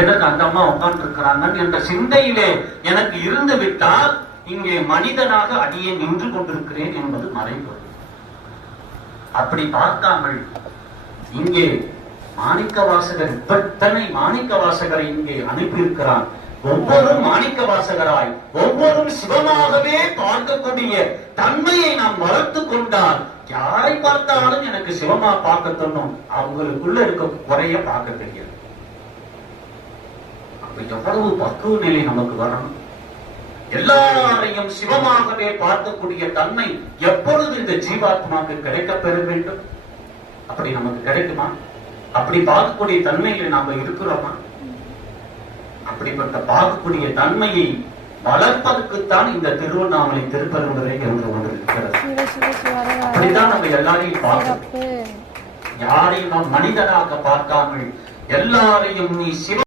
எதற்கு அந்த அம்மா உட்கார்ந்து இருக்கிறாங்க என்ற சிந்தையிலே எனக்கு இருந்து விட்டால் இங்கே மனிதனாக அடியே நின்று கொண்டிருக்கிறேன் என்பது மறைபொருள். அப்படி பார்க்காமல் இங்கே மாணிக்க வாசகர் இப்பத்தனை மாணிக்க வாசகரை இங்கே அனுப்பியிருக்கிறான். ஒவ்வொரு மாணிக்க வாசகராய் ஒவ்வொரு சிவமாகவே பார்க்கக்கூடிய தன்மையை நாம் வளர்த்து கொண்டால் யாரை பார்த்தாலும் எனக்கு சிவமா பார்க்க தோணும். அவங்களுக்குள்ள இருக்க குறைய பார்க்க தெரியாது. எவ்வளவு பக்குவ நிலை நமக்கு வரணும். எல்லாரையும் சிவமாகவே பார்க்கக்கூடிய தன்மை எப்பொழுது இந்த ஜீவாத்மாக்கு கிடைக்க பெற வேண்டும்? அப்படி நமக்கு கிடைக்குமா? அப்படி பார்க்கக்கூடிய தன்மையில நாம இருக்கிறோமா? அப்படிப்பட்ட பார்க்கக்கூடிய தன்மையை வளர்ப்பதற்குத்தான் இந்த திருவண்ணாமலை திருப்பரங்குறை என்று ஒன்று இருக்கிறது. அப்படித்தான் நம்ம எல்லாரையும் பார்க்கணும். யாரையும் நாம் மனிதனாக பார்க்காமல் எல்லாரையும் நீ சிவ